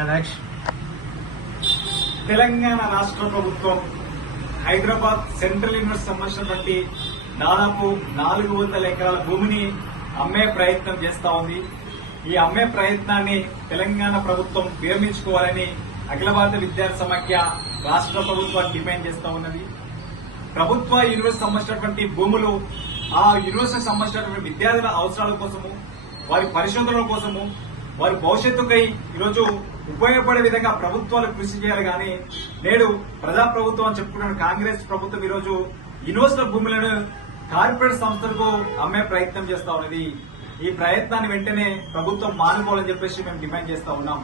And Telangana రాష్ట్ర ప్రభుత్వం Hyderabad central university సంబంధించినటువంటి దాదాపు నాలుగు వందల ఎకరాల భూమిని అమ్మే ప్రయత్నం చేస్తా ఉంది. ఈ అమ్మే ప్రయత్నాన్ని తెలంగాణ ప్రభుత్వం విరమించుకోవాలని అఖిల భారత విద్యార్థి సమాఖ్య రాష్ట్ర ప్రభుత్వాన్ని డిమాండ్ చేస్తా ఉన్నది. ప్రభుత్వ యూనివర్సిటీ సంబంధించినటువంటి భూములు ఆ యూనివర్సిటీకి సంబంధించినటువంటి విద్యార్థుల అవసరాల కోసము వారి పరిశోధనల కోసము వారి భవిష్యత్తుకై ఈరోజు ఉపయోగపడే విధంగా ప్రభుత్వాలు కృషి చేయాలి కానీ నేడు ప్రజా ప్రభుత్వం అని చెప్పుకున్న కాంగ్రెస్ ప్రభుత్వం ఈరోజు యూనివర్సిటీ భూములను కార్పొరేట్ సంస్థలకు అమ్మే ప్రయత్నం చేస్తా ఉన్నది. ఈ ప్రయత్నాన్ని వెంటనే ప్రభుత్వం మానుకోవాలని చెప్పేసి మేము డిమాండ్ చేస్తా ఉన్నాం.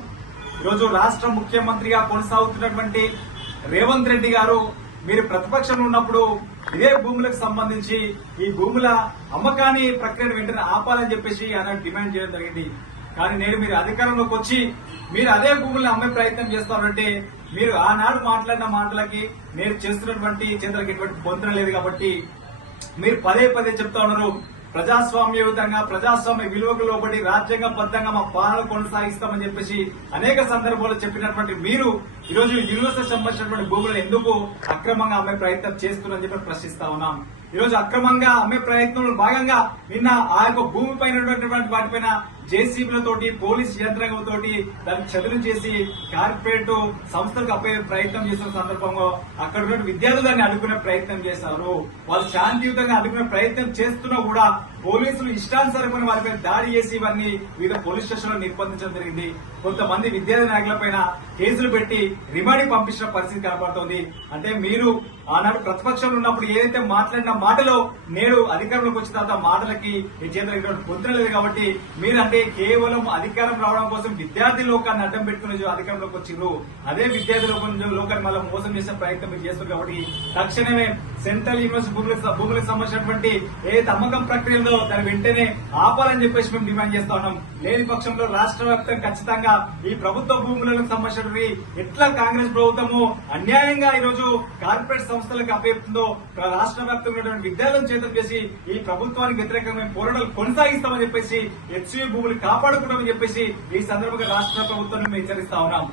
ఈరోజు రాష్ట్ర ముఖ్యమంత్రిగా కొనసాగుతున్నటువంటి రేవంత్ రెడ్డి గారు మీరు ప్రతిపక్షంలో ఉన్నప్పుడు ఇదే భూములకు సంబంధించి ఈ భూముల అమ్మకాన్ని ప్రక్రియను వెంటనే ఆపాలని చెప్పేసి ఆయన డిమాండ్ చేయడం జరిగింది. కానీ నేను మీరు అధికారంలోకి వచ్చి మీరు అదే భూములను అమ్మే ప్రయత్నం చేస్తారంటే మీరు ఆనాడు మాట్లాడిన మాటలకి నేను చేస్తున్నటువంటి చేతులకు ఎటువంటి పొందడం లేదు కాబట్టి మీరు పదే పదే చెప్తా ఉన్నారు ప్రజాస్వామ్యయుతంగా ప్రజాస్వామ్య విలువకు లోబడి రాజ్యాంగబద్ధంగా మా పాలన కొనసాగిస్తామని చెప్పేసి అనేక సందర్భాల్లో చెప్పినటువంటి మీరు ఈరోజు యూనివర్సిటీ సంబంధించినటువంటి భూములను ఎందుకు అక్రమంగా అమ్మే ప్రయత్నం చేస్తున్నారని చెప్పి ప్రశ్నిస్తా ఉన్నాం. ఈ రోజు అక్రమంగా అమ్మే ప్రయత్నంలో భాగంగా నిన్న ఆ యొక్క భూమి పైన వాటిపైన జేసీబీలతోటి పోలీస్ యంత్రాంగంతో దాన్ని చదును చేసి కార్పొరేట్ సంస్థలకు అప్పే ప్రయత్నం చేసిన సందర్భంలో అక్కడ ఉన్న విద్యార్థులు దాన్ని అడుగునే ప్రయత్నం చేశారు. వాళ్ళు శాంతియుతంగా అడుగునే ప్రయత్నం చేస్తున్నా కూడా పోలీసులు ఇష్టానుసారమైన వారిపై దాడి చేసి ఇవన్నీ వివిధ పోలీస్ స్టేషన్లో నిర్బంధించడం జరిగింది. కొంతమంది విద్యార్థి నాయకులపైన కేసులు పెట్టి రిమాండ్ పంపించిన పరిస్థితి కనపడుతోంది. అంటే మీరు ఆనాడు ప్రతిపక్షంలో ఉన్నప్పుడు ఏదైతే మాట్లాడిన మాటలో నేడు అధికారంలోకి వచ్చిన తర్వాత మాటలకి ఈ చేతులు పొందడం లేదు కాబట్టి మీరంటే కేవలం అధికారం రావడం కోసం విద్యార్థి లోకాన్ని అడ్డం పెట్టుకుని అధికారంలోకి వచ్చిర్రు. అదే విద్యార్థి లోకం లోకాన్ని మళ్ళీ మోసం చేసే ప్రయత్నం మీరు చేస్తున్నారు కాబట్టి తక్షణమే సెంట్రల్ యూనివర్సిటీ భూములకు భూములకు సంబంధించినటువంటి ఏ అమ్మకం ప్రక్రియలో దాన్ని వెంటనే ఆపాలని చెప్పేసి మేము డిమాండ్ చేస్తా ఉన్నాం. లేని పక్షంలో రాష్ట్ర వ్యాప్తంగా ఖచ్చితంగా ఈ ప్రభుత్వ భూములకు సంబంధించినటువంటి ఎట్లా కాంగ్రెస్ ప్రభుత్వము అన్యాయంగా ఈ రోజు కార్పొరేట్ సంస్థలకు అప్పేస్తుందో రాష్ట్ర వ్యాప్తంగా ఉన్నటువంటి విద్యార్థులను చేతం చేసి ఈ ప్రభుత్వానికి వ్యతిరేకంగా మేము పోరాటాలు కొనసాగిస్తామని చెప్పేసి హెచ్సి భూములు కాపాడుకుంటామని చెప్పేసి ఈ సందర్భంగా రాష్ట్ర ప్రభుత్వాన్ని మేము హెచ్చరిస్తా ఉన్నాం.